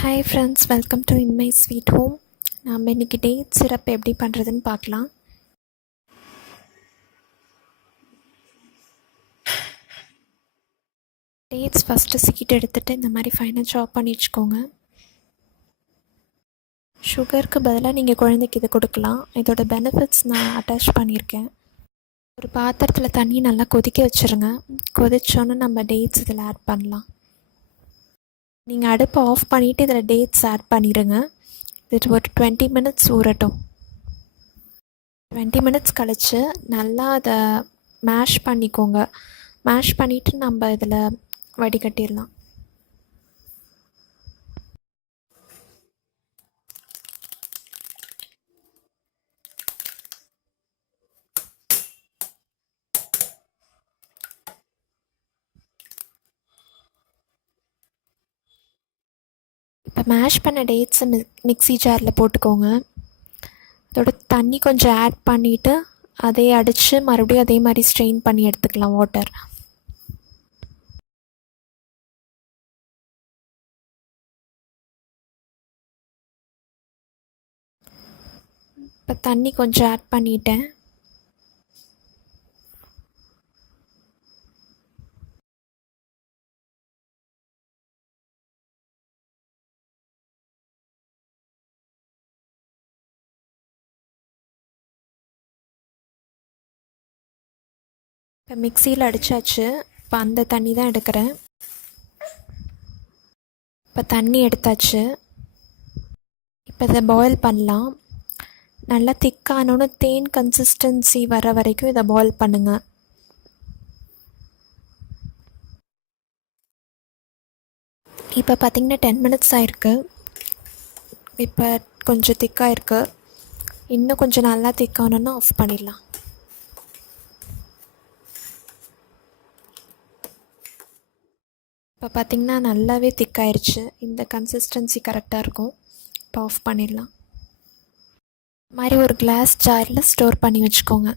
Hi friends, welcome to in my sweet home. நம்ம இன்றைக்கி date syrup எப்படி பண்ணுறதுன்னு பார்க்கலாம். டேட்ஸ் ஃபஸ்ட்டு சீட் எடுத்துகிட்டு இந்த மாதிரி ஃபைனாக சாப் பண்ணி வச்சுக்கோங்க. சுகருக்கு பதிலாக நீங்கள் குழந்தைக்கு இது கொடுக்கலாம். இதோட பெனிஃபிட்ஸ் நான் அட்டாச் பண்ணியிருக்கேன். ஒரு பாத்திரத்தில் தண்ணி நல்லா கொதிக்க வச்சுருங்க. கொதிச்சோன்னே நம்ம டேட்ஸ் இதில் ஆட் பண்ணலாம். நீங்கள் அடுப்பை ஆஃப் பண்ணிவிட்டு இதில் டேட்ஸ் ஆட் பண்ணிடுங்க. இது ஒரு 20 மினிட்ஸ் ஊறட்டும். 20 மினிட்ஸ் கழித்து நல்லா அதை மேஷ் பண்ணிக்கோங்க. மேஷ் பண்ணிவிட்டு நம்ம இதில் வடிகட்டிடலாம். இப்போ மேஷ் பண்ண டேட்ஸை மிக்ஸி ஜாரில் போட்டுக்கோங்க. அதோட தண்ணி கொஞ்சம் ஆட் பண்ணிவிட்டு அதே அடித்து மறுபடியும் அதே மாதிரி ஸ்ட்ரெயின் பண்ணி எடுத்துக்கலாம் வாட்டர். இப்போ தண்ணி கொஞ்சம் ஆட் பண்ணிட்டேன். இப்போ மிக்சியில் அடித்தாச்சு. இப்போ அந்த தண்ணி தான் எடுக்கிறேன். இப்போ தண்ணி எடுத்தாச்சு. இப்போ இதை பாயில் பண்ணலாம். நல்லா திக்கானோன்னு தேன் கன்சிஸ்டன்சி வர வரைக்கும் இதை பாயில் பண்ணுங்கள். இப்போ பார்த்திங்கன்னா 10 மினிட்ஸ் ஆகிருக்கு. இப்போ கொஞ்சம் திக்காக இருக்குது. இன்னும் கொஞ்சம் நல்லா திக்கானோன்னா ஆஃப் பண்ணிடலாம். இப்போ பார்த்திங்கன்னா நல்லாவே திக்காயிருச்சு. இந்த கன்சிஸ்டன்சி கரெக்டாக இருக்கும். இப்போ ஆஃப் பண்ணிடலாம். மாதிரி ஒரு கிளாஸ் ஜாரில் ஸ்டோர் பண்ணி வச்சுக்கோங்க.